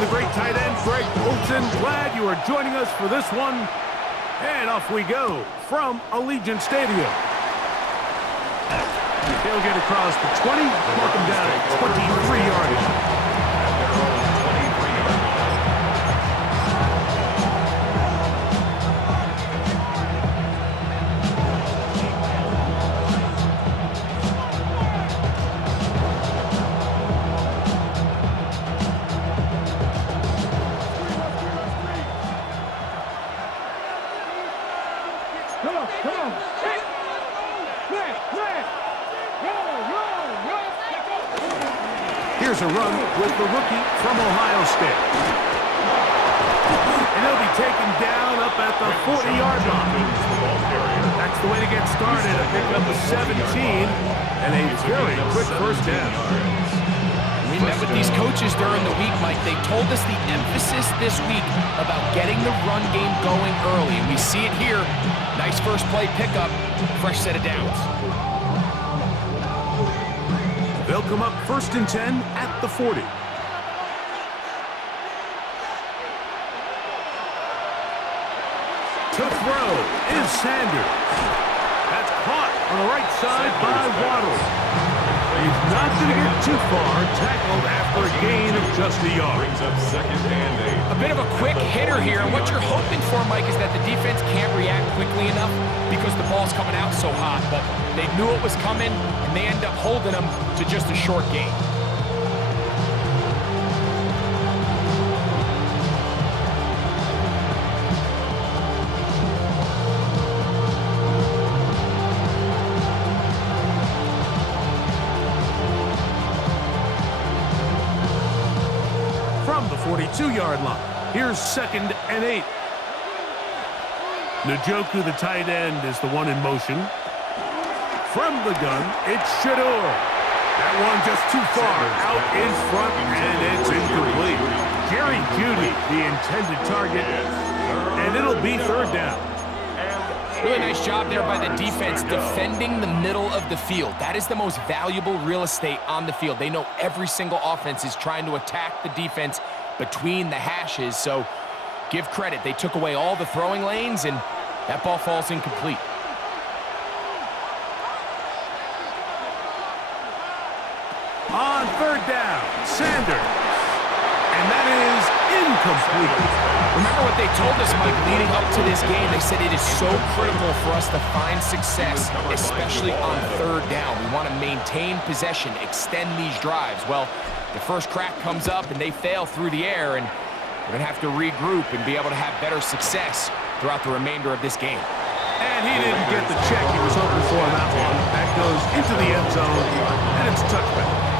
the great tight end, Greg Olsen. Glad you are joining us for this one. And off we go from Allegiant Stadium. He'll get across the 20, mark him down at 23 yards. Here's a run with the rookie from Ohio State. And he'll be taken down up at the 40-yard line. That's the way to get started. A pickup of 17 and a very quick first down. We met with these coaches during the week, Mike. They told us the emphasis this week about getting the run game going early. And we see it here. Nice first play pickup, fresh set of downs. They'll come up 1st and 10 at the 40. To throw is Sanders. That's caught on the right side by Waddle. He's not going to get too far, tackled after a gain of just a yard. Brings up 2nd and 8. A bit of a quick hitter here, and what you're hoping for, Mike, is that the defense can't react quickly enough because the ball's coming out so hot. But they knew it was coming, and they end up holding them to just a short gain. From the 42-yard line, here's 2nd and 8. Njoku, the tight end, is the one in motion. From the gun, it's Shador. That one just too far out in front, and it's incomplete. Jerry Jeudy, the intended target, and it'll be 3rd down. Really nice job there by the defense defending the middle of the field. That is the most valuable real estate on the field. They know every single offense is trying to attack the defense between the hashes, so give credit. They took away all the throwing lanes, and that ball falls incomplete. On 3rd down, Sanders. And that is incomplete. Remember what they told us, Mike, leading up to this game? They said it is so critical for us to find success, especially on 3rd down. We want to maintain possession, extend these drives. Well, the first crack comes up, and they fail through the air, and we're going to have to regroup and be able to have better success throughout the remainder of this game. And he didn't get the check he was hoping for on that one. That goes into the end zone, and it's a touchback.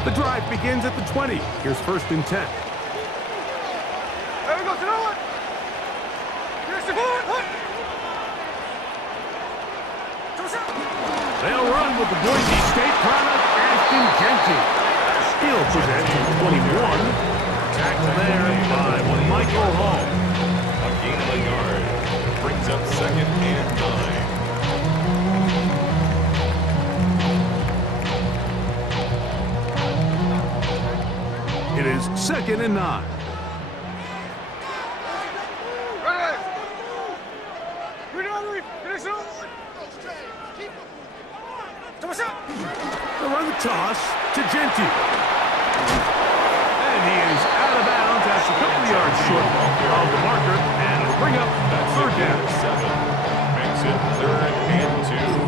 The drive begins at the 20. Here's 1st and 10. There we go, to no one. Here's the forward. They'll run with the Boise State product, Ashton Genty. He'll present to 21. Tackle there by Michael Hall. A gain of a yard. Brings up 2nd and 9. It is 2nd and 9. They'll run the toss to Genty. And he is out of bounds. That's a couple yards short of the marker. And it'll bring up that 3rd down. 7. Makes it 3rd and 2.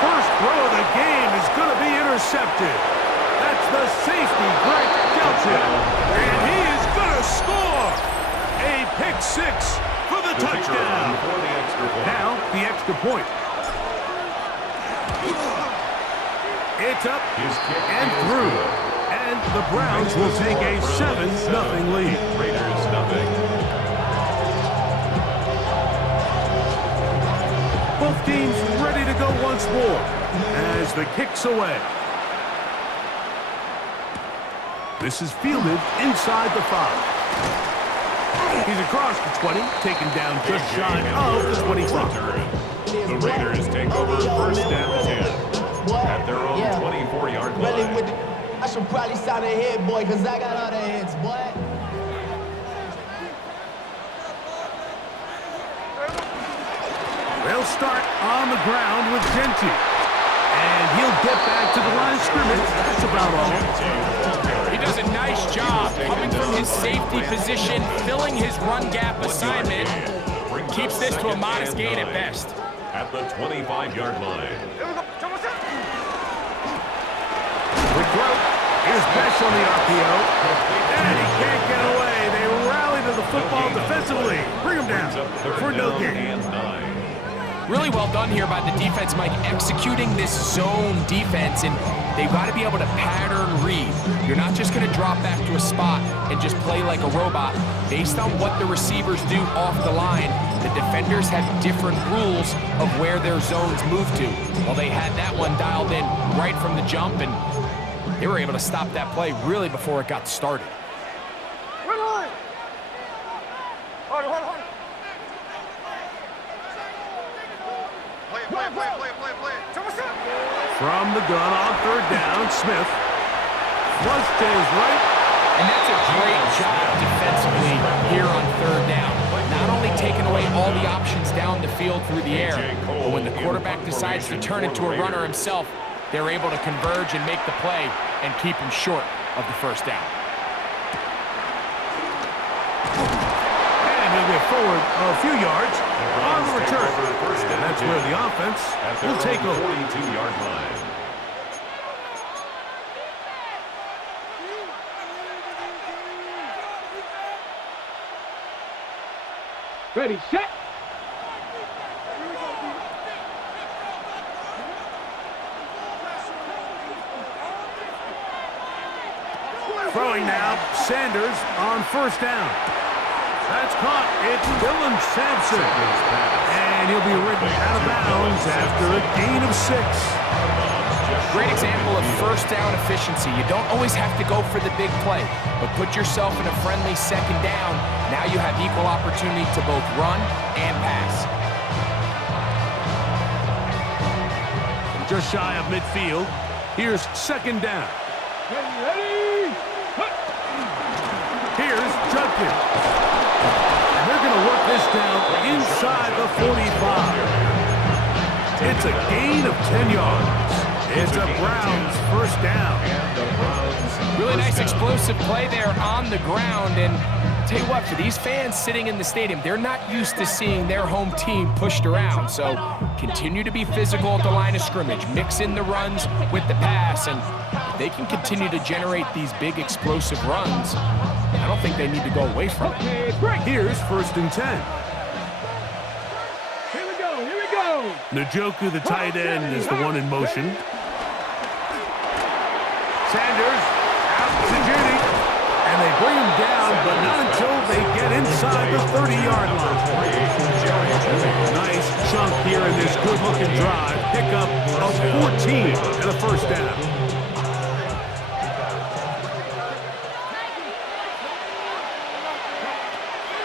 First throw of the game is going to be intercepted. That's the safety, Greg Olsen. And he is going to score. A pick 6 for the touchdown. Now the extra point. It's up and through. And the Browns will take a 7-0 lead. Raiders nothing. Both teams ready to go once more. as the kick's away. This is fielded inside the 5. He's across the 20, taken down just shy of the 25. The Raiders take over first and 10 at their own 24-yard line. I should probably sign a head, boy, because I got all the heads, boy. They'll start on the ground with Genty. And he'll get back to the line of scrimmage. That's about all. He does a nice job coming from his safety position, filling his run gap assignment. Keeps this to a modest gain at best. At the 25-yard line. The throw is Besh on the RPO. And he can't get away. They rally to the football defensively. Bring him down for no gain. Really well done here by the defense, Mike, executing this zone defense, and they've got to be able to pattern read. You're not just going to drop back to a spot and just play like a robot. Based on what the receivers do off the line, the defenders have different rules of where their zones move to. Well, they had that one dialed in right from the jump, and they were able to stop that play really before it got started. From the gun on third down, Smith. Flush to his right. And that's a great job defensively here on third down. Not only taking away all the options down the field through the air, but when the quarterback decides to turn into a runner himself, they're able to converge and make the play and keep him short of the first down. And he'll get forward a few yards on the return. And that's where the offense will take over. 42-yard line. Ready, set. Throwing now, Sanders on first down. That's caught. It's Dylan Sampson. And he'll be ridden out of bounds after a gain of 6. Great example of first down efficiency. You don't always have to go for the big play, but put yourself in a friendly second down. Now you have equal opportunity to both run and pass. Just shy of midfield. Here's second down. Ready. Here's Judkins. And they're going to work this down inside the 45. It's a gain of 10 yards. It's a Browns first down. Really nice explosive play there on the ground. And I'll tell you what, for these fans sitting in the stadium, they're not used to seeing their home team pushed around. So continue to be physical at the line of scrimmage. Mix in the runs with the pass. And if they can continue to generate these big explosive runs, I don't think they need to go away from it. Here's first and 10. Here we go, here we go. Njoku, the tight end, is the one in motion. Sanders out to Judy. And they bring him down, but not until they get inside the 30-yard line. Nice chunk here in this good-looking drive. Pickup of 14 and a first down.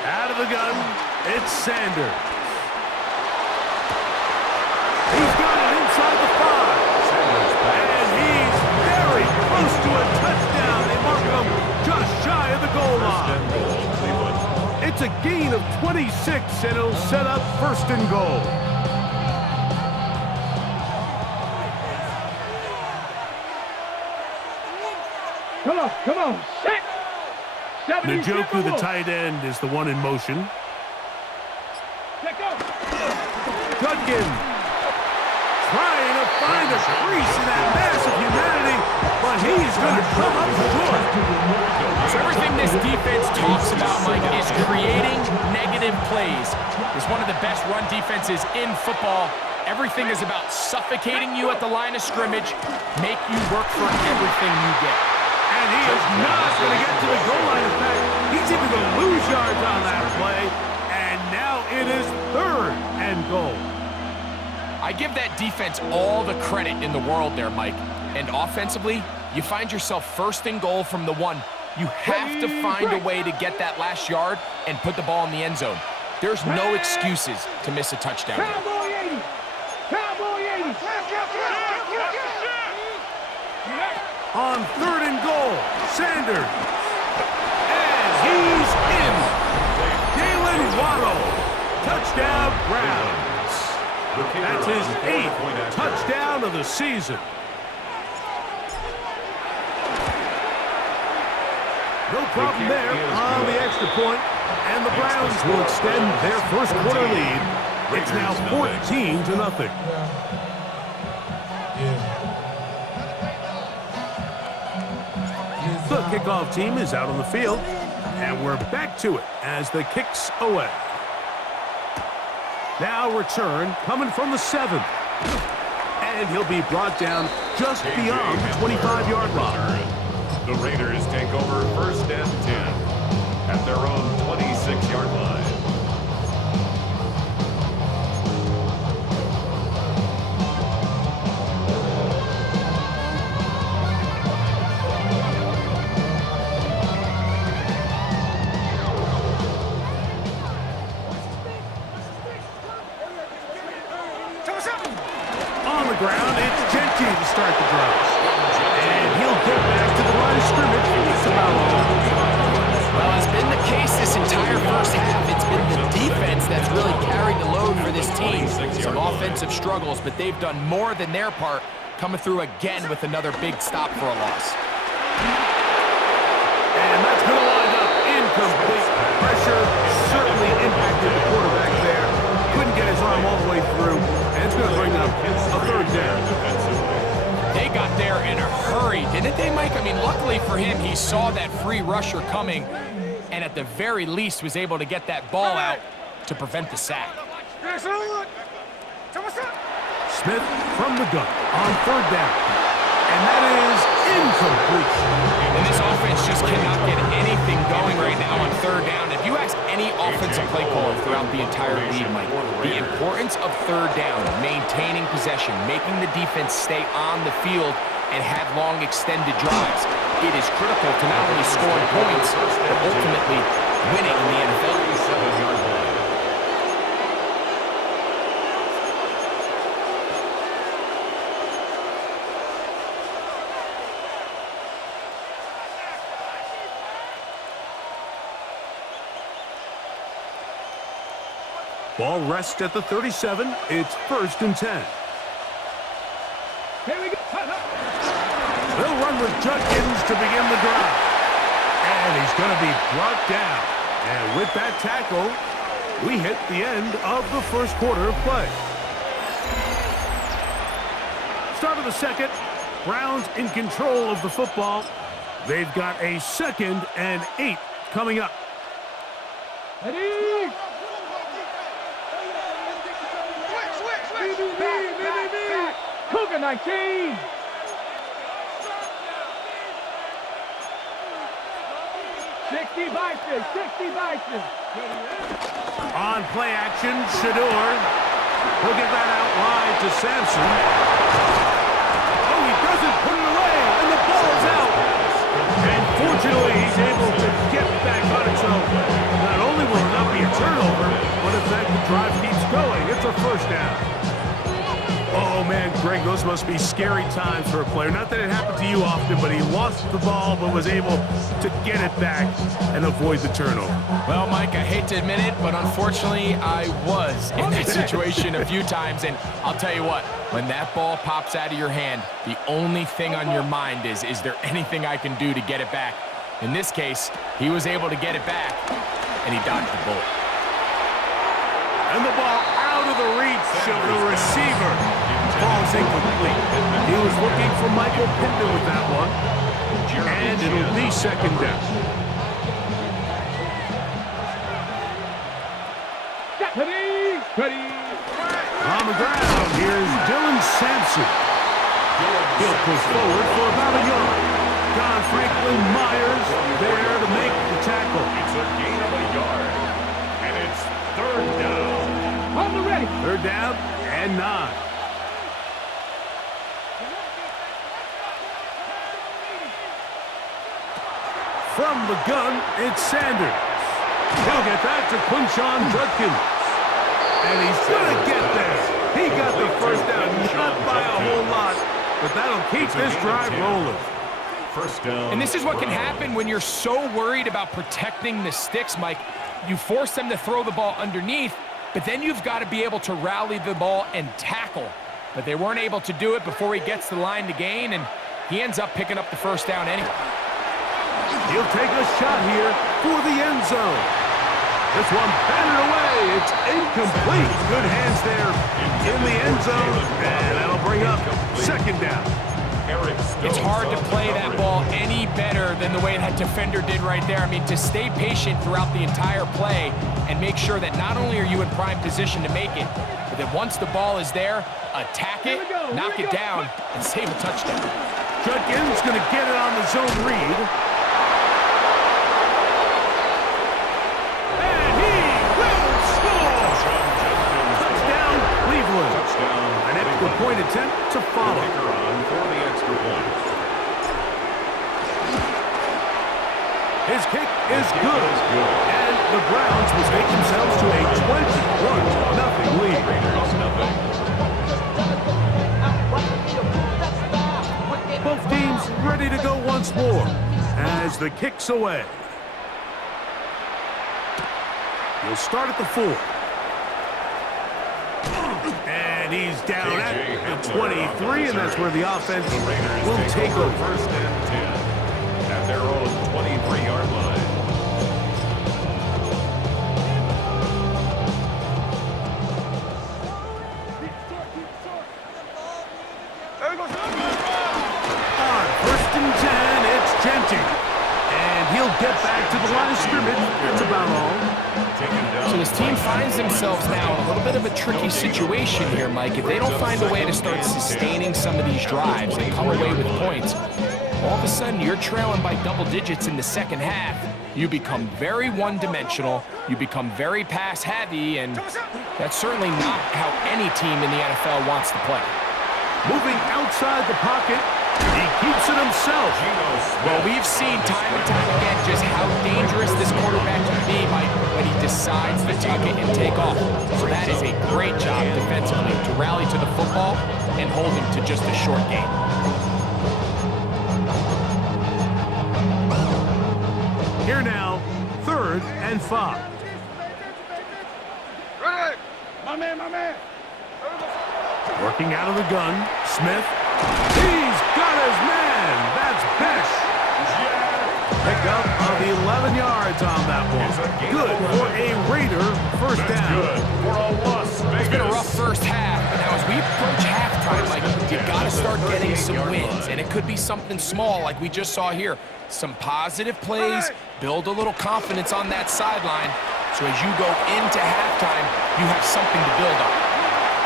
Out of the gun, it's Sanders. He's got it inside the 5. And he's very close to a touchdown. They mark him just shy of the goal line. It's a gain of 26, and it'll set up first and goal. Come on, set. Njoku, the tight end, is the one in motion. Judkins trying to find a crease in that mass of humanity, but he's going to come up short. So everything this defense talks about, Mike, is creating negative plays. It's one of the best run defenses in football. Everything is about suffocating you at the line of scrimmage, make you work for everything you get. And he is not going to get to the goal line. In fact, he's even going to lose yards on that play. And now it is third and goal. I give that defense all the credit in the world there, Mike. And offensively, you find yourself first and goal from the 1. You have to find a way to get that last yard and put the ball in the end zone. There's no excuses to miss a touchdown. Cowboy 80. Cowboy 80. On 3rd and goal, Sanders. And he's in. Jalen Waddle. Touchdown, Browns. That's his 8th touchdown of the season. No problem there on the extra point, and the Browns will extend their first quarter lead. It's now 14-0. The kickoff team is out on the field, and we're back to it as the kick's away. Now return coming from the 7th, and he'll be brought down just beyond the 25-yard line. The Raiders take over 1st and 10 at their own 26-yard line. On the ground, it's Genty to start the drive. And he'll get back to the line of scrimmage. That's about all. Well, as been the case this entire first half, it's been the defense that's really carried the load for this team. Some offensive struggles, but they've done more than their part, coming through again with another big stop for a loss. And that's going to wind up incomplete. Pressure certainly impacted the quarterback there. Couldn't get his arm all the way through, and it's going to bring up a 3rd down. They got there in a hurry, didn't they, Mike? I mean, luckily for him, he saw that free rusher coming, and at the very least was able to get that ball out to prevent the sack. Smith from the gun on 3rd down. And that is incomplete. And this offense just cannot get anything going right now on 3rd down. If you ask any offensive play caller throughout the entire league, Mike, the importance of 3rd down, maintaining possession, making the defense stay on the field and have long extended drives, it is critical to not only scoring points, but ultimately winning in the NFL. 7-yard line. Ball rests at the 37. It's 1st and 10. Here we go. They'll run with Judkins to begin the drive. And he's going to be brought down. And with that tackle, we hit the end of the first quarter of play. Start of the 2nd. Browns in control of the football. They've got a 2nd and 8 coming up. Ready? Back. Cougar 19. Sixty Bison. On play action, Shador. He'll get that out wide to Sampson. Oh, he doesn't put it away, and the ball's out. And fortunately, he's able to get back on its own. Not only will it not be a turnover, but in fact, the drive keeps going. It's a 1st down. Oh, man, Greg, those must be scary times for a player. Not that it happened to you often, but he lost the ball but was able to get it back and avoid the turnover. Well, Mike, I hate to admit it, but unfortunately, I was in that situation a few times. And I'll tell you what, when that ball pops out of your hand, the only thing on your mind is there anything I can do to get it back? In this case, he was able to get it back, and he dodged the bullet. And the ball out of the reach of the receiver. Falls incomplete. He was looking for Michael Pittman with that one. And it'll be 2nd down. Ready. On the ground, here's Dylan Sampson. He'll push forward for about a yard. Don Franklin Myers there to make the tackle. It's a gain of a yard. And it's 3rd down. On the ready. 3rd down and 9. From the gun, it's Sanders. He'll get that to Quinshon Judkins. And he's going to get there. He got the first down, not by a whole lot, but that'll keep this drive rolling. First down. And this is what can happen when you're so worried about protecting the sticks, Mike. You force them to throw the ball underneath, but then you've got to be able to rally the ball and tackle. But they weren't able to do it before he gets the line to gain, and he ends up picking up the first down anyway. He'll take a shot here for the end zone. This one batted away. It's incomplete. Good hands there in the end zone, and that'll bring up second down. It's hard to play that ball any better than the way that defender did right there. I mean, to stay patient throughout the entire play and make sure that not only are you in prime position to make it, but that once the ball is there, attack it, knock it down, and save a touchdown. Judkins going to get it on the zone read. And he will score! Touchdown, Cleveland. An extra point attempt to follow. His kick is good. And the Browns will take themselves to a 21-0 lead. Both teams ready to go once more as the kick's away. He'll start at the 4. And he's down at the 23, and that's where the offense will take over. First and 10 at their own 23-yard line. On first and 10, it's Genty. And he'll get back to the line of scrimmage. That's about all. So this team finds themselves now in a little bit of a tricky situation here, Mike. If they don't find a way to start sustaining some of these drives and come away with points, all of a sudden you're trailing by double digits in the second half. You become very one-dimensional, you become very pass-heavy, and that's certainly not how any team in the NFL wants to play. Moving outside the pocket, he keeps it himself. Well, we've seen time and time again just how dangerous this quarterback can be, Mike, when he decides to tuck it and take off. So that is a great job defensively to rally to the football and hold him to just a short game. Here now, 3rd and 5. My man. Working out of the gun, Smith. He's got his man. That's Besh. Pickup of 11 yards on that one. Good for a Raider first down. Good for a Las Vegas. It's been a rough first half, but now as we approach halftime, like, you've got to start getting some wins, and it could be something small like we just saw here. Some positive plays, build a little confidence on that sideline, so as you go into halftime, you have something to build on.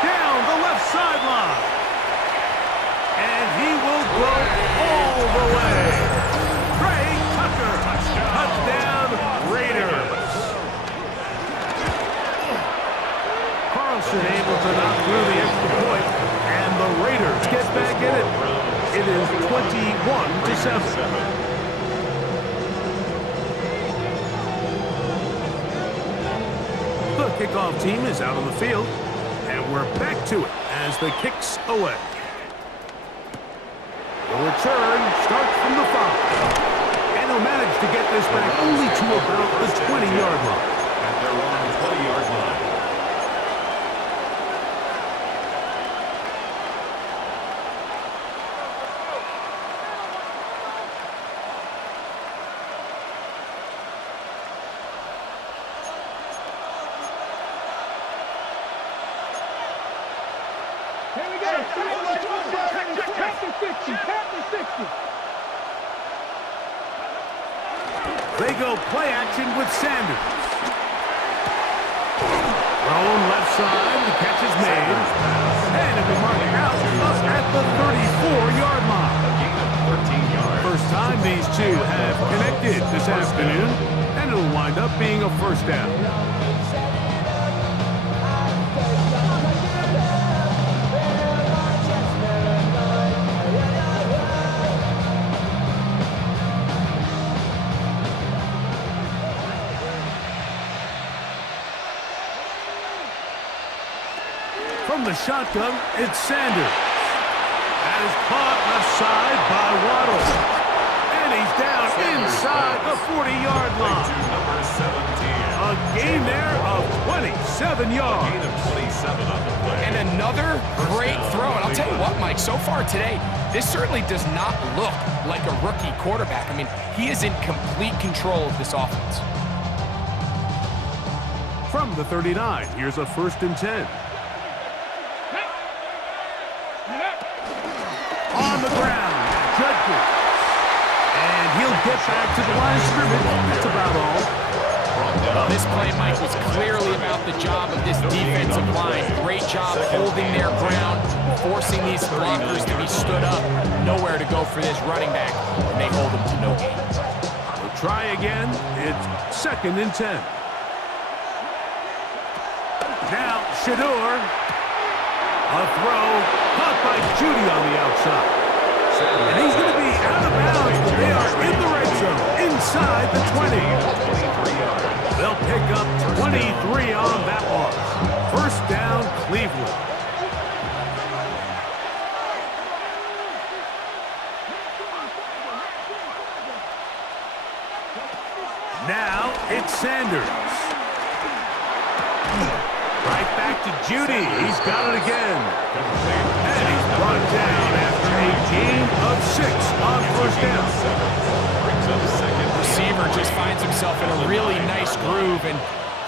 Down the left sideline. And he will go all the way. Trey Tucker. Touchdown, Raiders. Carlson able to knock through the extra point, and the Raiders get back in it. It is 21-7. The kickoff team is out on the field, and we're back to it as the kick's away. The return starts from the 5. And he'll manage to get this back only to about the 20-yard line. At their own 20-yard line. Here we go. Captain 60. They go play action with Sanders. Thrown left side, the catch is made. And it'll be marked out up at the 34-yard line. First time these two have connected this afternoon, and it'll wind up being a first down. From the shotgun, it's Sanders. That is caught left side by Waddle. And he's down inside the 40-yard line. Number 17. A gain there of 27 yards. Gain of 27 on the play. And another great throw. And I'll tell you what, Mike, so far today, this certainly does not look like a rookie quarterback. I mean, he is in complete control of this offense. From the 39, here's a 1st and 10. On the ground, Judkins. And he'll get back to the line of scrimmage. That's about all. Well, this play, Mike, was clearly about the job of this defensive line. Great job holding their ground, forcing these blockers to be stood up. Nowhere to go for this running back, and they hold him to no gain. We'll try again. It's 2nd and 10. Now, Shador. A throw caught by Judy on the outside. And he's going to be out of bounds, but they are in the red zone, inside the 20. They'll pick up 23 on that one. 1st down, Cleveland. Now it's Sanders. Right back to Judy. He's got it again. And he's brought down after a gain of 6 on 1st down. Receiver just finds himself in a really nice groove, and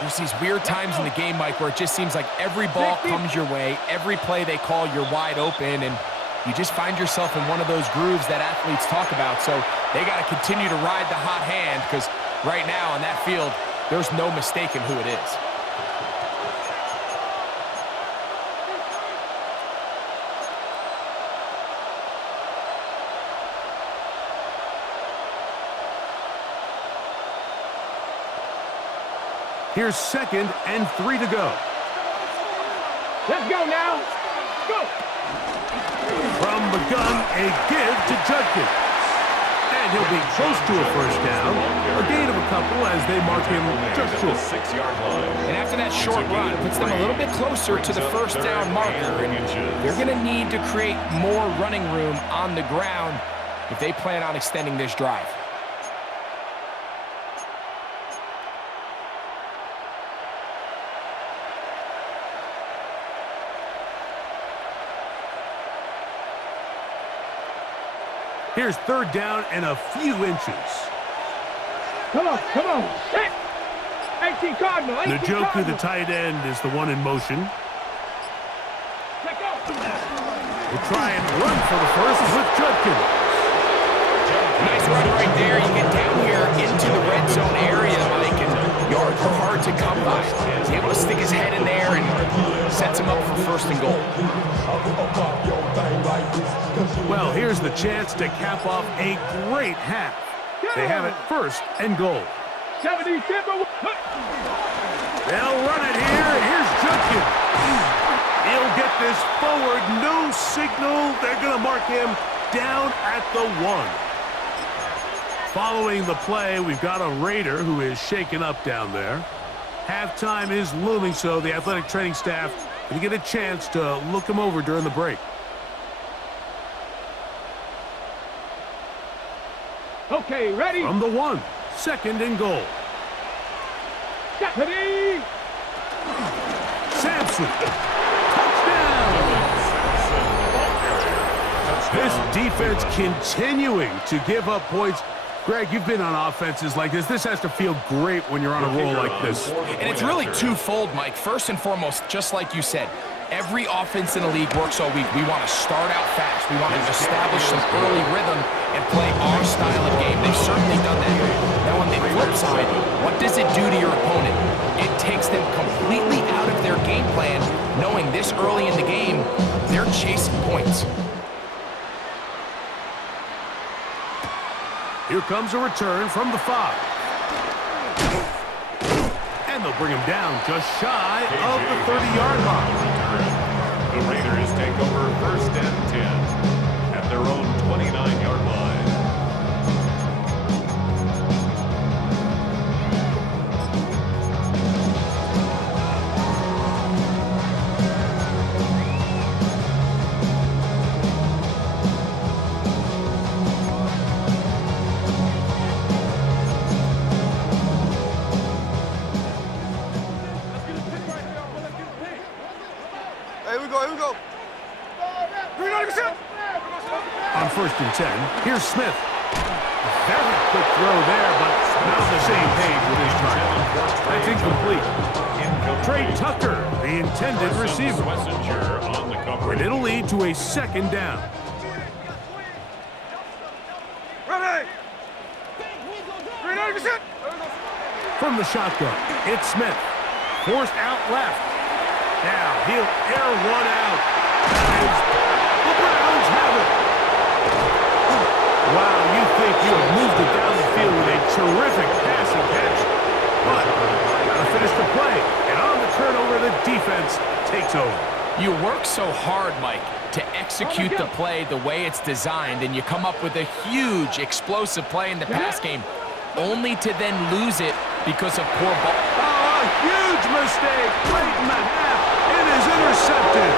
there's these weird times in the game, Mike, where it just seems like every ball comes your way, every play they call, you're wide open, and you just find yourself in one of those grooves that athletes talk about. So they got to continue to ride the hot hand, because right now on that field, there's no mistaking who it is. Here's 2nd and 3 to go. Let's go now. Go. From the gun, a give to Judkins. And he'll be close to a 1st down. A gain of a couple as they mark him just short. 6-yard line. And after that short run, it puts them a little bit closer to the 1st down marker. And they're going to need to create more running room on the ground if they plan on extending this drive. Here's 3rd down and a few inches. Come on, come on. Set. 18 Cardinal. 18 Njoku, Cardinal. the tight end, is the one in motion. Let go. We'll try and run for the 1st with Judkins. Nice run right there. You get down here into the red zone area, Mike, and yards are hard to come by. He's able to stick his head in there and sets him up for 1st and goal. Well, here's the chance to cap off a great half. They have it 1st and goal. 70 Timber. They'll run it here. Here's Judkins. He'll get this forward. No signal. They're going to mark him down at the 1. Following the play, we've got a Raider who is shaken up down there. Halftime is looming, so the athletic training staff can get a chance to look him over during the break. Okay, ready? From the 1, 2nd and goal. Ready? Sampson. Touchdown! This defense continuing to give up points. Greg, you've been on offenses like this. This has to feel great when you're on a roll like this. And it's really twofold, Mike. First and foremost, just like you said, every offense in the league works all week. We want to start out fast. We want to establish some early rhythm and play our style of game. They've certainly done that. Now, on the flip side, what does it do to your opponent? It takes them completely out of their game plan, knowing this early in the game, they're chasing points. Here comes a return from the 5. And they'll bring him down just shy of the 30-yard line. The Raiders take over 1st and 10 at their own 29-yard line. Here we go. On 1st and 10, here's Smith. A very quick throw there, but not on the same page with his target. That's incomplete. Trey Tucker, the intended receiver. And it'll lead to a 2nd down. From the shotgun, it's Smith. Forced out left. Now he'll air one out. The Browns have it. Wow, you think you have moved it down the field with a terrific passing catch. But gotta finish the play. And on the turnover, the defense takes over. You work so hard, Mike, to execute the play the way it's designed, and you come up with a huge, explosive play in the pass game, only to then lose it because of poor ball. Oh, a huge mistake late in the half. It is intercepted.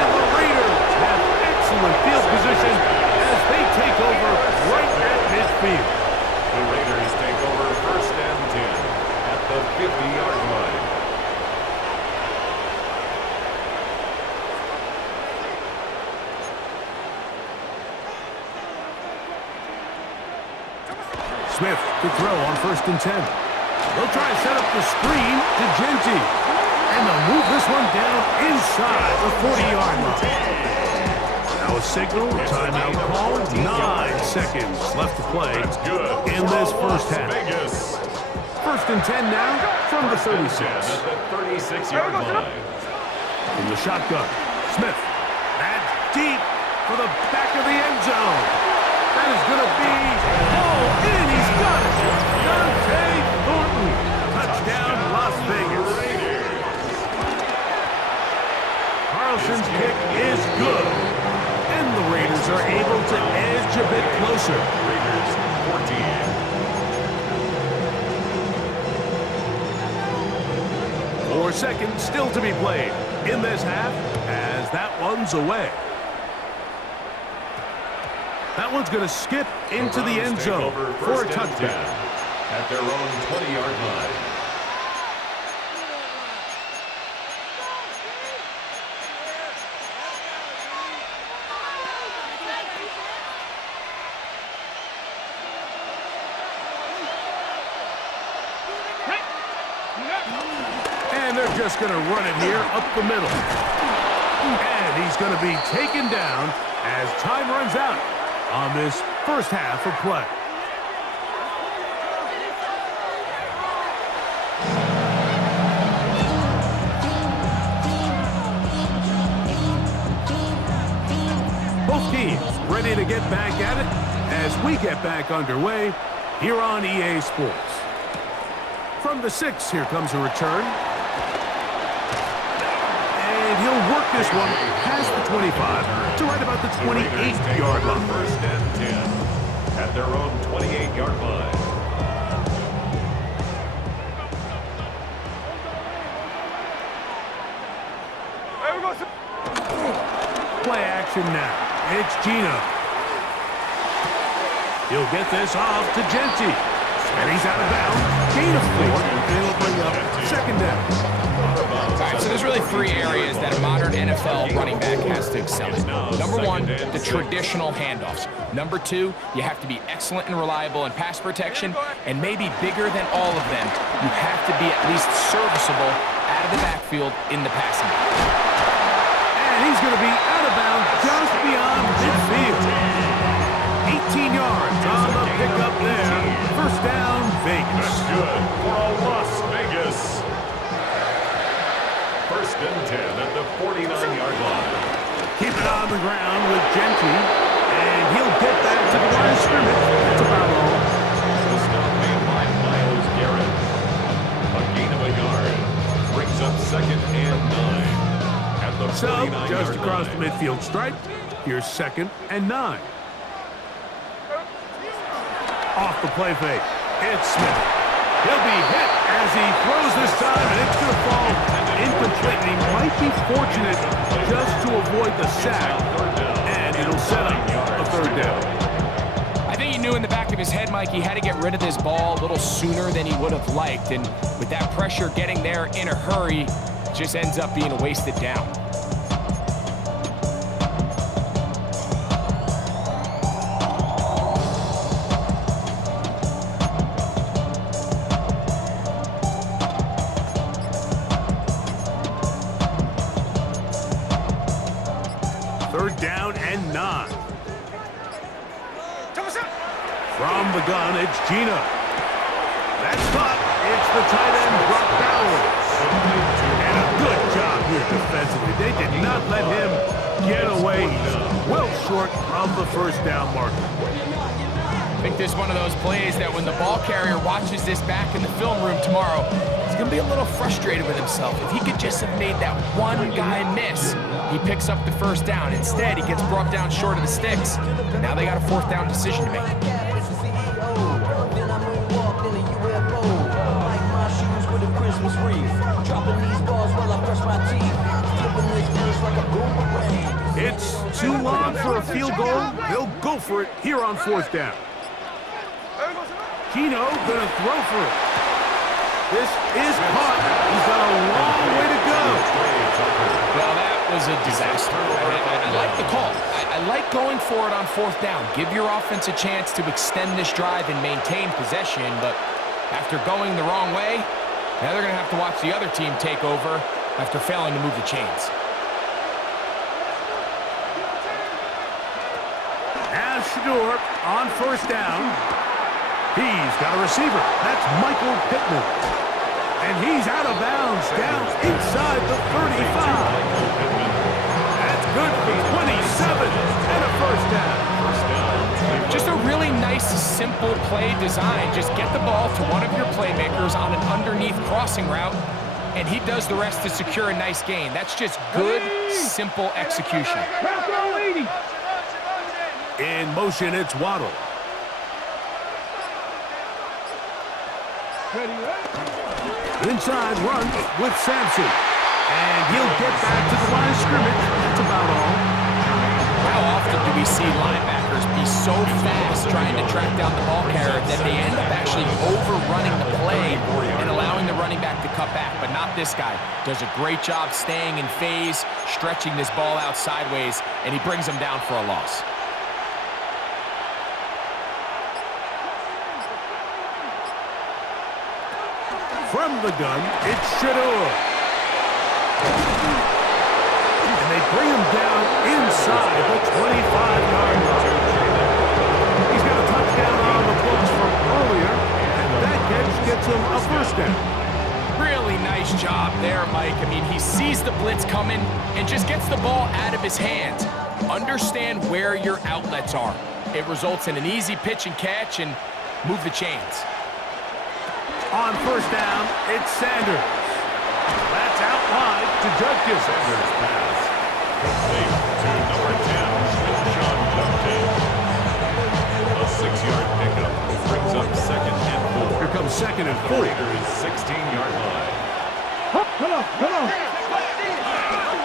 And the Raiders have excellent field position as they take over right at midfield. The Raiders take over 1st and 10 at the 50-yard line. Smith to throw on 1st and 10. They'll try to set up the screen to Genty. And they'll move this one down inside the 40-yard line. Now a signal, timeout call, 9 seconds left to play in this first half. 1st and 10 now from the 36. At the 36-yard line. From the shotgun, Smith. That's deep for the back of the end zone. That is going to be all in. He's got it. Dante Thornton. Touchdown, Las Vegas. Carlson's kick is good. And the Raiders are able to edge a bit closer. Raiders 14. 4 seconds still to be played in this half as that one's away. That one's going to skip into the end zone for a touchdown. At their own 20-yard line. And they're just going to run it here up the middle. And he's going to be taken down as time runs out on this first half of play. Both teams ready to get back at it as we get back underway here on EA Sports. From the 6, here comes a return. And he'll work this one past the 25 to right about the 28-yard line. 1st and 10 at their own 28-yard line. Play action now. It's Gino. He'll get this off to Genty. And he's out of bounds. Gain of 4. And it'll bring up 2nd down. All right, so there's really 3 areas that a modern NFL running back has to excel in. Number 1, the traditional handoffs. Number 2, you have to be excellent and reliable in pass protection. And maybe bigger than all of them, you have to be at least serviceable out of the backfield in the passing game. And he's going to be out of bounds just beyond midfield. 18 yards on the pickup there. 1st down, Vegas. That's good for Las Vegas. 1st and 10 at the 49-yard line. Keep it on the ground with Genty. And he'll get back to the line of scrimmage. That's about all. The stop made by Myles Garrett. A gain of a yard. Brings up 2nd and 9. At the So, 49-yard just across the line. midfield stripe, here's 2nd and 9. Off the play fake. It's Smith. He'll be hit as he throws this time, and it's going to fall incomplete. And he might be fortunate just to avoid the sack, and it'll set up a 3rd down. I think he knew in the back of his head, Mike, he had to get rid of this ball a little sooner than he would have liked. And with that pressure getting there in a hurry, it just ends up being a wasted down. down and 9. From the gun, it's Gino. That's caught. It's the tight end, Brock Bowers. And a good job here defensively. They did not let him get away. He's well short of the first down marker. I think this is one of those plays that when the ball carrier watches this back in the film room tomorrow, he's going to be a little frustrated with himself. If he could just have made that one guy miss, he picks up the first down. Instead, he gets brought down short of the sticks. Now they got a fourth down decision to make. It's too long for a field goal. They'll go for it here on fourth down. Gino gonna throw for it. This is caught. He's got a long way to go. Well, that was a disaster. I like the call. I like going for it on fourth down. Give your offense a chance to extend this drive and maintain possession, but after going the wrong way, now they're going to have to watch the other team take over after failing to move the chains. As Shador on first down. He's got a receiver. That's Michael Pittman. And he's out of bounds down inside the 35. That's good for 27 and a first down. Just a really nice, simple play design. Just get the ball to one of your playmakers on an underneath crossing route, and he does the rest to secure a nice gain. That's just good, simple execution. In motion, it's Waddle. Inside run with Sampson. And he'll get back to the line of scrimmage. That's about all. How often do we see linebackers be so fast trying to track down the ball carrier that they end up actually overrunning the play and allowing the running back to cut back? But not this guy. Does a great job staying in phase, stretching this ball out sideways, and he brings him down for a loss. From the gun, it's Shador. And they bring him down inside the 25-yard line. He's got a touchdown on the books from earlier, and that catch gets him a first down. Really nice job there, Mike. I mean, he sees the blitz coming and just gets the ball out of his hands. Understand where your outlets are. It results in an easy pitch and catch and move the chains. On first down, it's Sanders. That's out wide to Judkins. Sanders pass. Complete to number 10, Sean Judkins. A 6-yard pickup brings up second and 4. Here comes second and 4. Raiders 16-yard line. Come on.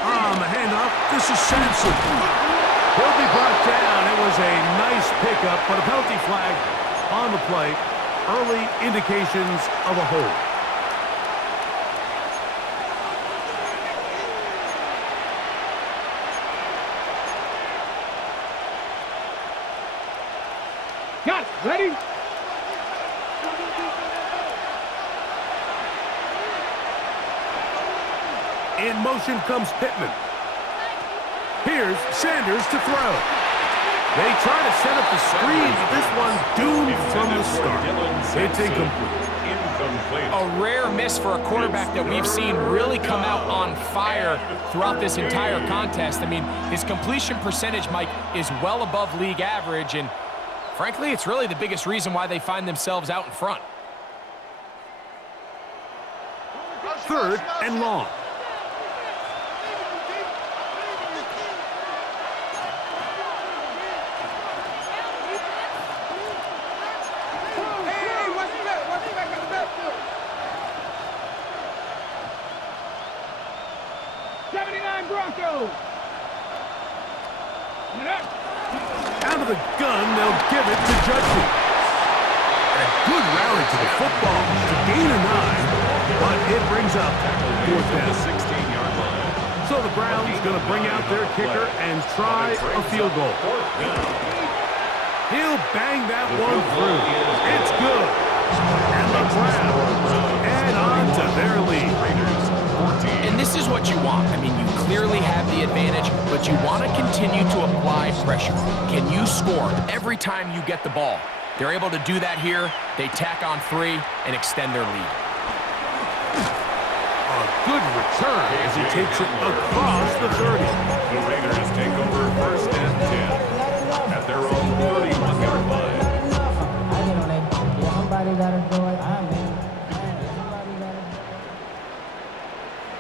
On the handoff, this is Sampson. He'll be brought down. It was a nice pickup, but a penalty flag on the play. Early indications of a hold. Got it. Ready? In motion comes Pittman. Here's Sanders to throw. They try to set up the screen, but this one doomed from the start. It's incomplete. A rare miss for a quarterback that we've seen really come out on fire throughout this entire contest. I mean, his completion percentage, Mike, is well above league average, and frankly, it's really the biggest reason why they find themselves out in front. Third and long. Out of the gun, they'll give it to Judkins. A good rally to the football to gain a 9, but it brings up fourth down. 16-yard line. So the Browns going to bring out their kicker and try a field goal. He'll bang that one through. It's good. And the Browns add on to their lead. And this is what you want. I mean, you clearly have the advantage, but you want to continue to apply pressure. Can you score every time you get the ball? They're able to do that here. They tack on 3 and extend their lead. A good return as he takes it across the 30. The Raiders take over 1st and 10 at their own 31-yard line. Somebody gotta do it.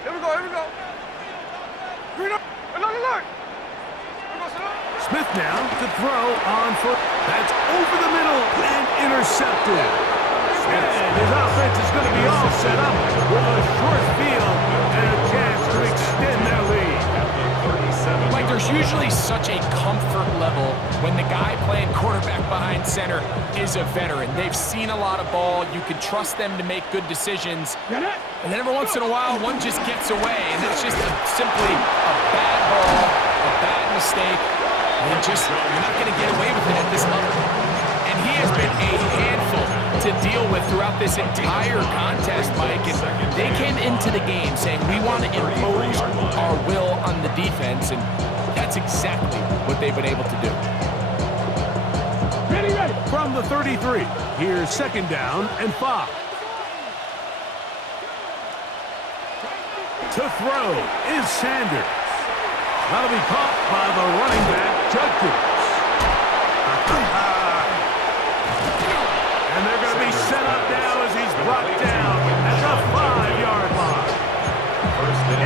Here we go, here we go. Green up. Look. Smith now to throw on foot. That's over the middle and intercepted. And his offense is going to be all set up with a short field and a chance to extend their lead. Like, there's usually such a comfort level when the guy playing quarterback behind center is a veteran. They've seen a lot of ball. You can trust them to make good decisions. And then every once in a while, one just gets away, and it's just simply a bad ball, a bad mistake, and you're not going to get away with it at this level. And he has been a handful to deal with throughout this entire contest, Mike. And they came into the game saying, we want to impose our will on the defense, and that's exactly what they've been able to do. Ready. From the 33, here's 2nd down and 5. To throw is Sanders. That'll be caught by the running back, Judkins. And they're going to be set up now as he's brought down at the 5-yard line.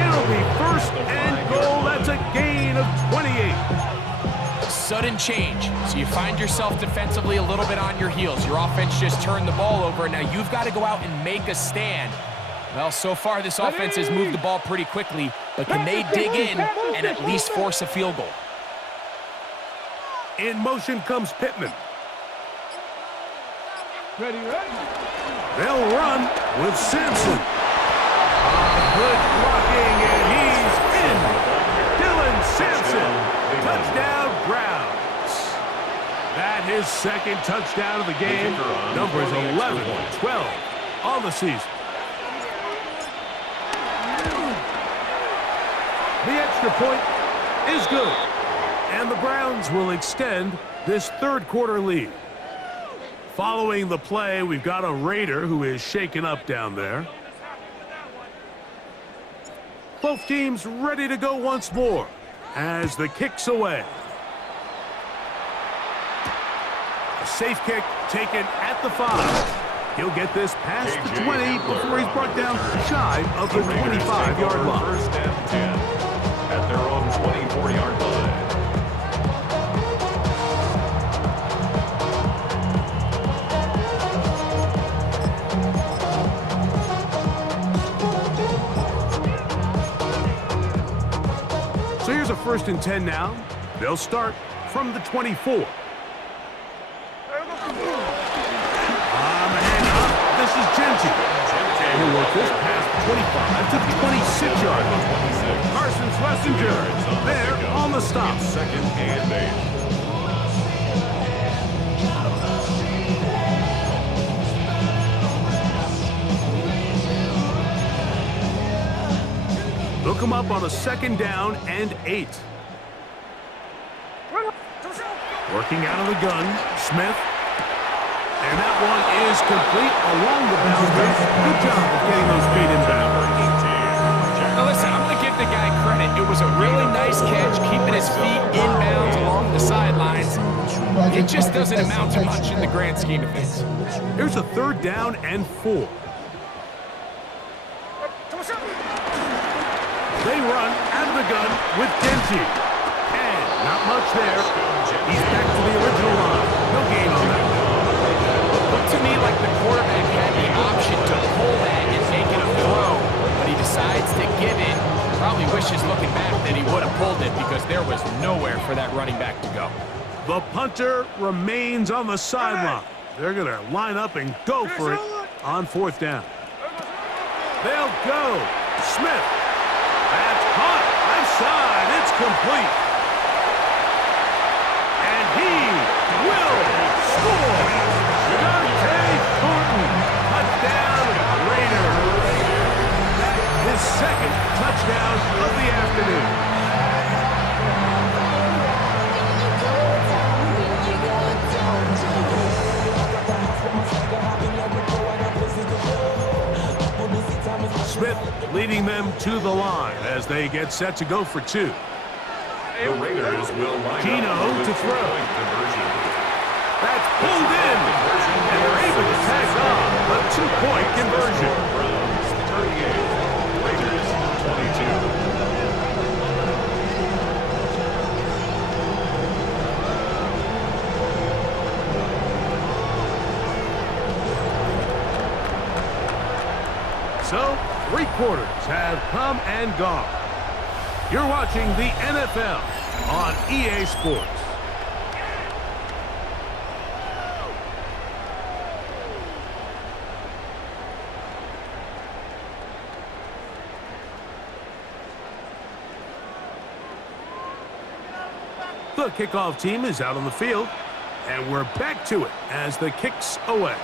It'll be 1st and goal. That's a gain of 28. Sudden change. So you find yourself defensively a little bit on your heels. Your offense just turned the ball over. Now you've got to go out and make a stand. Well, so far this offense has moved the ball pretty quickly, but can they dig in and at least force a field goal? In motion comes Pittman. Ready. They'll run with Simpson. Good blocking, and he's in. Dylan Sampson. Touchdown, Browns. That his 2nd touchdown of the game. Numbers 11, 12 on the season. The extra point is good, and the Browns will extend this 3rd quarter lead. Following the play, we've got a Raider who is shaken up down there. Both teams ready to go once more as the kick's away. A safe kick taken at the 5. He'll get this past the 20 before he's brought down shy of the 25-yard line. 1st and 10 at their own 24-yard line. So here's a 1st and 10 now. They'll start from the 24. On the handoff, this is Genty. He'll work this past the 25 to the 26-yard line. Carson Schlesinger there on the stop. 2nd and 8. They'll come up on a 2nd down and 8. Working out of the gun, Smith. And that one is complete along the boundary. Good job of getting those feet inbound. Now listen, I'm going to give the guy credit. It was a really nice catch, keeping his feet inbounds along the sidelines. It just doesn't amount to much in the grand scheme of things. Here's a 3rd down and 4. They run out of the gun with Genty. And not much there. He's back to the original line. No gain on that one. Looked to me like the quarterback had the option to pull that and make it a throw, but he decides to give it. Probably wishes looking back that he would have pulled it because there was nowhere for that running back to go. The punter remains on the sideline. They're going to line up and go for it on 4th down. They'll go. Smith. That's caught. Left side. It's complete. And he will score. Touchdown, Raiders. His 2nd touchdown down of the afternoon. Smith leading them to the line as they get set to go for two. The Raiders will line Gino up to throw. conversion. That's pulled in, and they're able to tag on a two-point conversion. Browns 38, Raiders 22. So, 3 quarters have come and gone. You're watching the NFL on EA Sports. The kickoff team is out on the field, and we're back to it as the kick's away.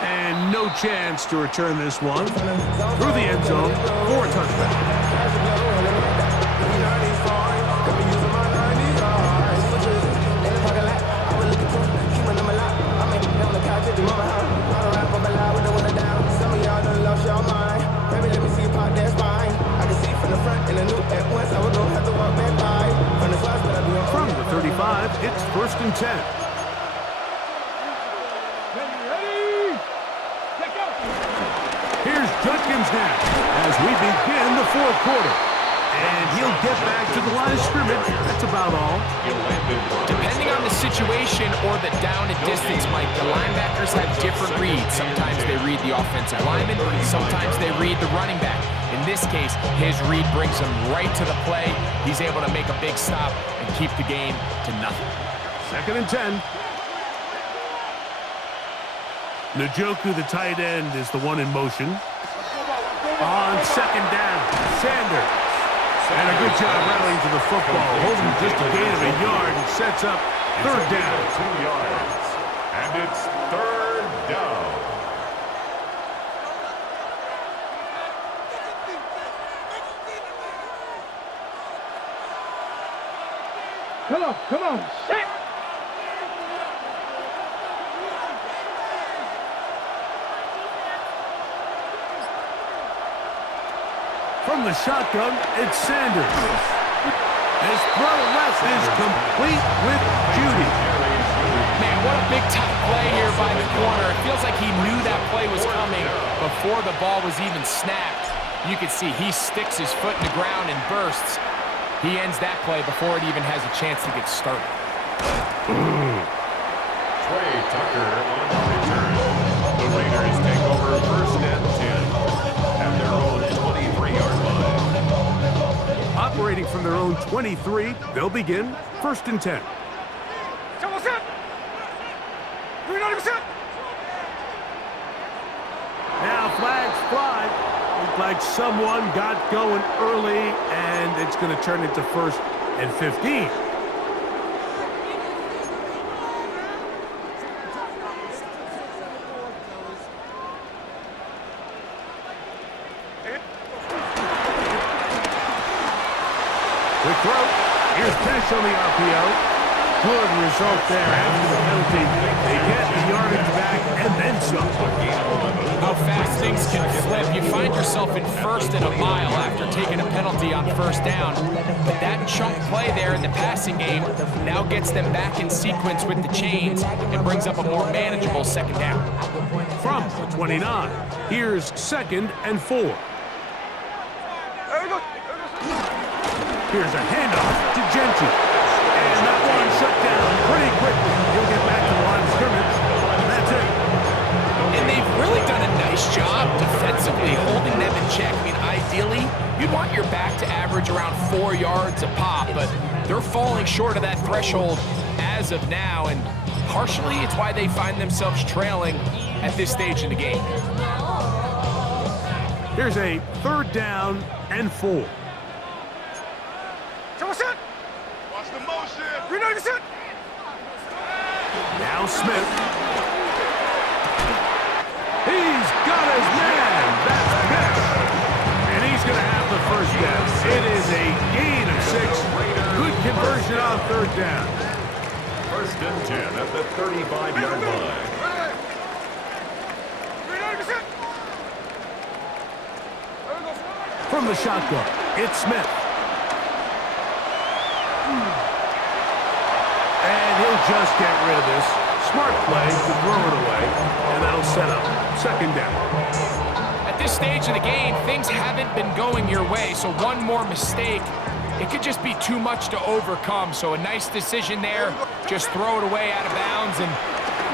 And no chance to return this one through the end zone for a touchback. From the 35, it's 1st and 10. Here's Judkins now as we begin the 4th quarter. And he'll get back to the line of scrimmage. That's about all. Depending on the situation or the down and distance, Mike, the linebackers have different reads. Sometimes they read the offensive lineman, sometimes they read the running back. In this case, his read brings him right to the play. He's able to make a big stop and keep the game to nothing. 2nd and 10. Njoku, the tight end, is the one in motion. On 2nd down, Sanders. And a good job rallying to the football, holding just a gain of a yard and sets up 3rd down. 2 yards. And it's 3rd down. Come on, set! From the shotgun, it's Sanders. His throw left is complete with Judy. Man, what a big-time play here by the corner. It feels like he knew that play was coming before the ball was even snapped. You can see he sticks his foot in the ground and bursts. He ends that play before it even has a chance to get started. Trey Tucker on the return. The Raiders take over 1st and 10 at their own 23-yard line. Operating from their own 23, they'll begin 1st and 10. Now flags fly. Looked like someone got going early, and it's going to turn into 1st and 15. Quick throw. Here's Pesh on the RPO. Good result there after the penalty. They get the yardage back and then some. How fast things can flip. You find yourself in 1st and a mile after taking a penalty on 1st down. But that chunk play there in the passing game now gets them back in sequence with the chains and brings up a more manageable 2nd down. From the 29, here's 2nd and 4. Here's a handoff to Gentry. And that one shut down pretty quickly. He'll get back to the line of scrimmage. And that's it. And they've really done a nice job defensively holding them in check. I mean, ideally, you'd want your back to average around 4 yards a pop, but they're falling short of that threshold as of now, and partially it's why they find themselves trailing at this stage in the game. Here's a 3rd down and 4. Now Smith. He's got his man. That's Pesh. And he It is a gain of 6. Good conversion on third down. First and 10 at the 35-yard line. From the shotgun, it's Smith. And he'll just get rid of this. Smart play to throw it away, and that'll set up second down. At this stage of the game, things haven't been going your way, so one more mistake, it could just be too much to overcome. So a nice decision there. Just throw it away out of bounds and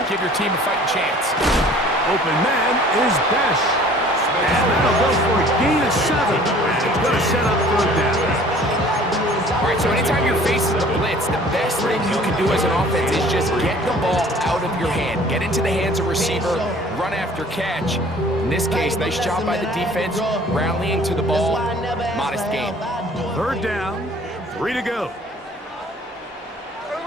give your team a fighting chance. Open man is Besh. And that'll go for a gain of 7. And it's going to set up third down. All right, so anytime you're facing the blitz, the best thing you can do as an offense is just get the ball out of your hand. Get into the hands of receiver, run after catch. In this case, nice job by the defense, rallying to the ball. Modest gain. Third down, 3 to go. Throw to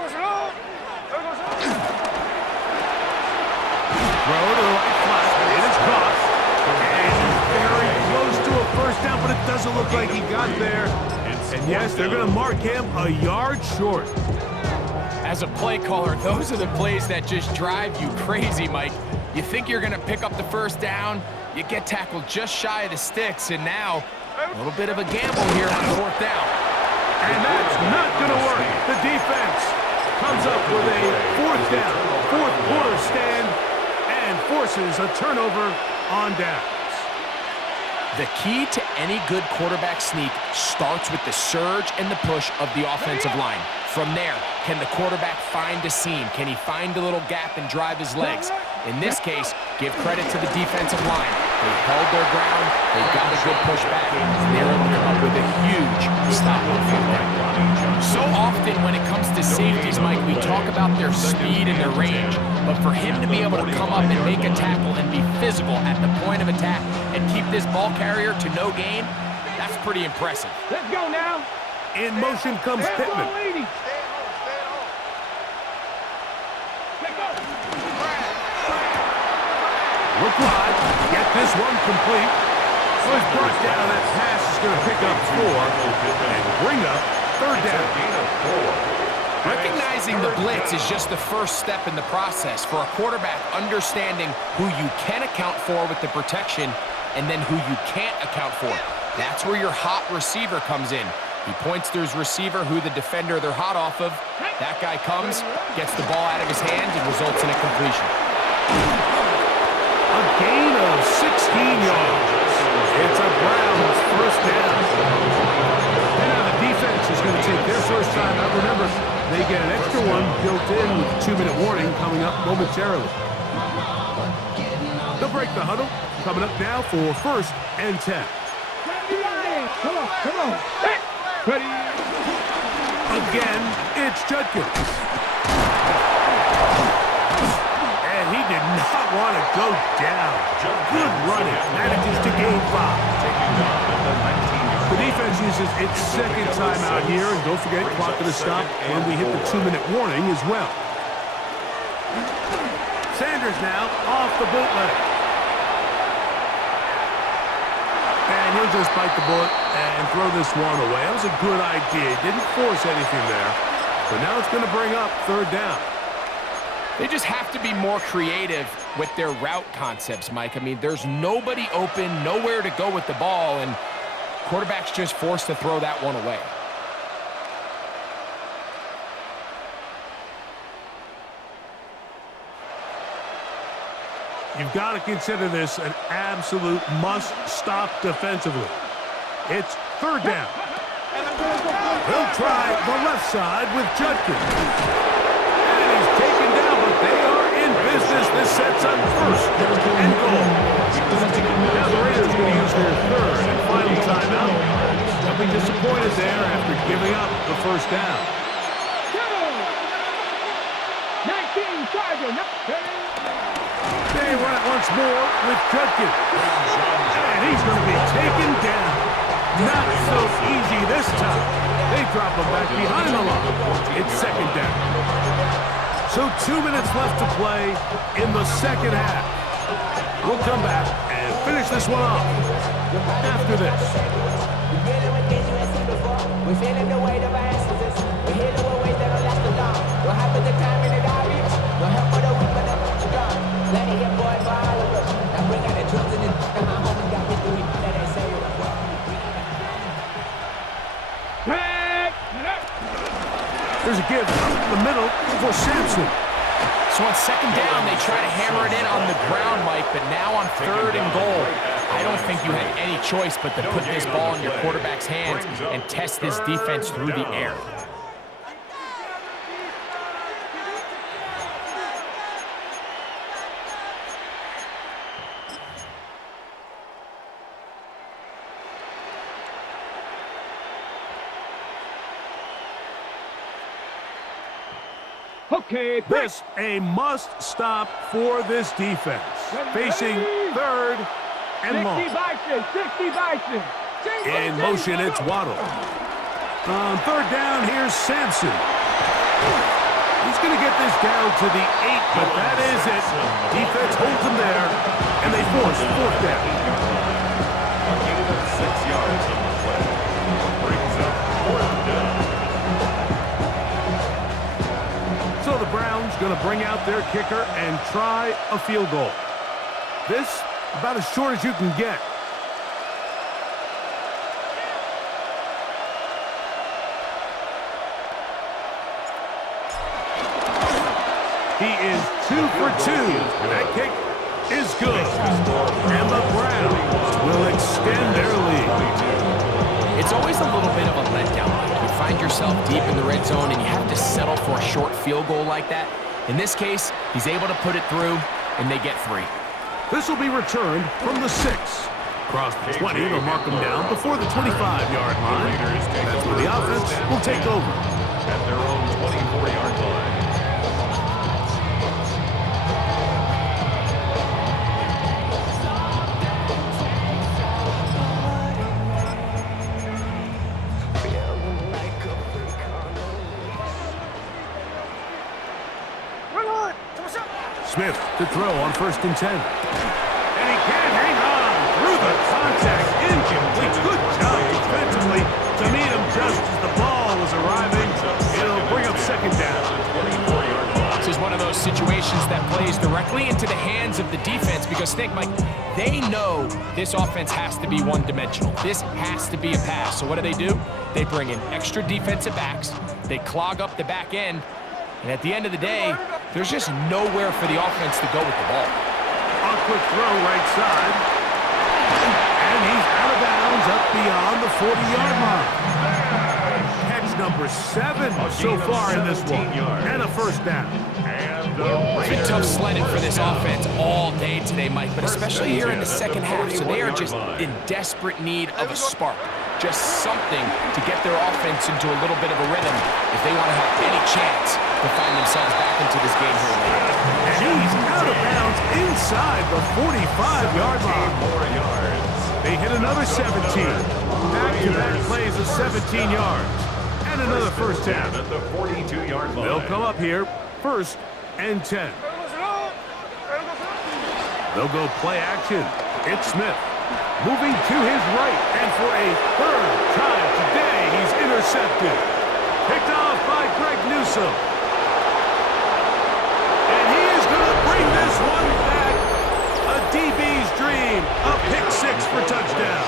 the right flat. It is caught. And he's very close to a first down, but it doesn't look like he got there. And yes, they're going to mark him a yard short. As a play caller, those are the plays that just drive you crazy, Mike. You think you're going to pick up the first down, you get tackled just shy of the sticks, and now a little bit of a gamble here on fourth down. And that's not going to work. The defense comes up with a fourth down, fourth quarter stand, and forces a turnover on downs. The key to any good quarterback sneak starts with the surge and the push of the offensive line. From there, can the quarterback find a seam? Can he find a little gap and drive his legs? In this case, give credit to the defensive line. They held their ground, they got a good push back, and they were able to come up with a huge stop on fourth down. So often when it comes to safeties, Mike, we talk about their speed and their range, but for him to be able to come up and make a tackle and be physical at the point of attack and keep this ball carrier to no gain, that's pretty impressive. Let's go now. In motion comes Pittman. Look wide, get this one complete. So he's brought down. That pass is going to pick up 4 and bring up third down. Recognizing the blitz is just the first step in the process for a quarterback, understanding who you can account for with the protection and then who you can't account for. That's where your hot receiver comes in. He points to his receiver, who the defender they're hot off of. That guy comes, gets the ball out of his hands, and results in a completion. A gain of 16 yards. It's a Browns first down. And now the defense is going to take their first time out. Remember, they get an extra one built in with a 2-minute warning coming up momentarily. They'll break the huddle. Coming up now for first and 10. Come on. Set. Ready. Again, it's Judkins. And he did not want to go down. Good running. Manages to gain 5. The defense uses its second time out here. And don't forget, clock to stop when we hit the 2-minute warning as well. Sanders now off the bootleg. And he'll just bite the bullet and throw this one away. That was a good idea. Didn't force anything there. But now it's going to bring up third down. They just have to be more creative with their route concepts, Mike. I mean, there's nobody open, nowhere to go with the ball, and quarterback's just forced to throw that one away. You've got to consider this an absolute must-stop defensively. It's third down. He'll try the left side with Judkins. And he's taken down, but they are in business. This sets up first and goal. Now the Raiders going to use their third and final timeout. They'll be disappointed there after giving up the first down. 19 Chargers. They run it once more with Judkins. And he's going to be taken down. Not so easy this time. They drop him back behind the line. It's second down. So 2 minutes left to play in the second half. We'll come back and finish this one off after this. There's a give up the middle for Sampson. So on second down, they try to hammer it in on the ground, Mike, but now on third and goal, I don't think you had any choice but to put this ball in your quarterback's hands and test this defense through the air. Okay, This a must-stop for this defense. Facing third and 60 long. Bison, 60 Bison. In motion, it's Waddle. On third down, here's Sampson. He's going to get this down to the 8, but that is it. Defense holds him there, and they force fourth down. A gain of 6 yards on the play. Brings up fourth down. So the Browns going to bring out their kicker and try a field goal. This about as short as you can get. He is 2 for 2. That kick is good. And the Browns will extend their lead. It's always a little bit of a letdown. You find yourself deep in the red zone and you have to settle for a short field goal like that. In this case, he's able to put it through, and they get 3. This will be returned from the 6. Across the 20, they'll mark him down before the 25-yard line. That's where the offense will take over. At their own 24-yard line. Smith to throw on 1st and 10. And he can't hang on through the contact. Incomplete. Good job defensively to meet him just as the ball was arriving. It'll bring up 2nd down. This is one of those situations that plays directly into the hands of the defense because, think, Mike, they know this offense has to be one-dimensional. This has to be a pass. So what do? They bring in extra defensive backs. They clog up the back end. And at the end of the day, there's just nowhere for the offense to go with the ball. A quick throw right side. And he's out of bounds up beyond the 40-yard line. Catch number 7 so far in this one. And a 1st down. It's been tough sledding for this offense all day today, Mike, but especially here in the second half. So they are just in desperate need of a spark. Just something to get their offense into a little bit of a rhythm if they want to have any chance to find themselves back into this game here later. And he's out of bounds inside the 45-yard line. They hit another 17. Back-to-back plays of 17 yards. And another 1st down. At the 42-yard line. They'll come up here 1st and 10. They'll go play action. It's Smith. Moving to his right, and for a 3rd time today, he's intercepted. Picked off by Greg Newsome. And he is going to bring this one back. A DB's dream. A pick 6 for touchdown.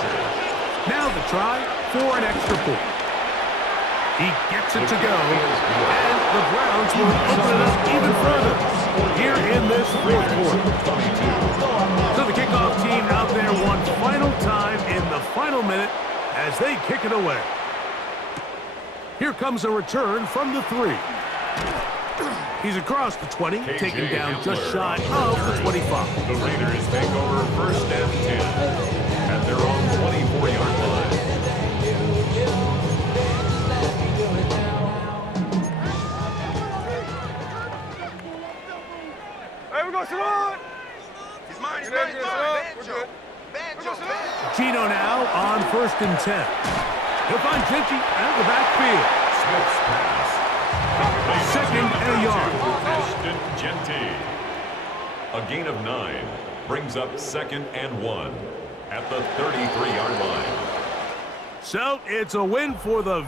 Now the try for an extra point. He gets it to go, and the Browns will open it up even further here in this 4th quarter. So the kickoff team out there one final time in the final minute as they kick it away. Here comes a return from the 3. He's across the 20, taken down just shy of the 25. The Raiders take over 1st and 10 at their own 24-yard line. Gino now on 1st and 10. He'll find Genty out of the backfield. Smith's pass. 2nd and a yard. Ashton Genty. A gain of 9 brings up 2nd and 1 at the 33-yard line. So it's a win for the